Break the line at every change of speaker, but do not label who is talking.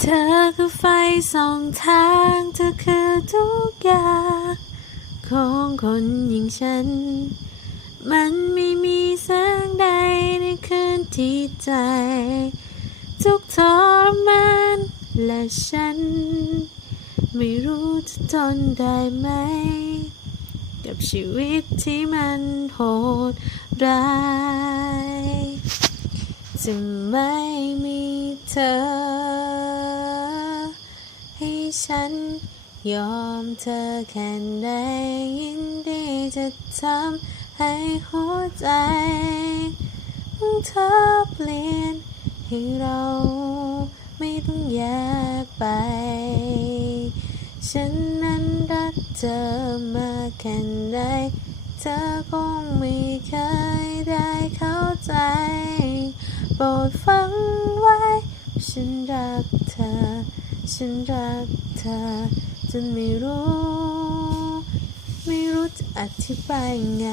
เธอคือไฟสองทาง เธอคือทุกอย่างของคนอย่างฉัน มันไม่มีแสงใดในคืนที่ใจ ทุกทรมานและฉัน ไม่รู้จะทนได้ไหม กับชีวิตที่มันโหดร้ายจะไม่มีเธอ ฉัน ยอมเธอแค่ไหนยินดีจะทำให้หัวใจเธอเปลี่ยน ให้เราไม่ต้องแยกไป ฉันนั้นรักเธอมาแค่ไหนเธอคงไม่เคยได้เข้าใจ โปรดฟังไว้ ฉันรักเธอ ฉันรักเธอจนไม่รู้ ไม่รู้จะอธิบายไง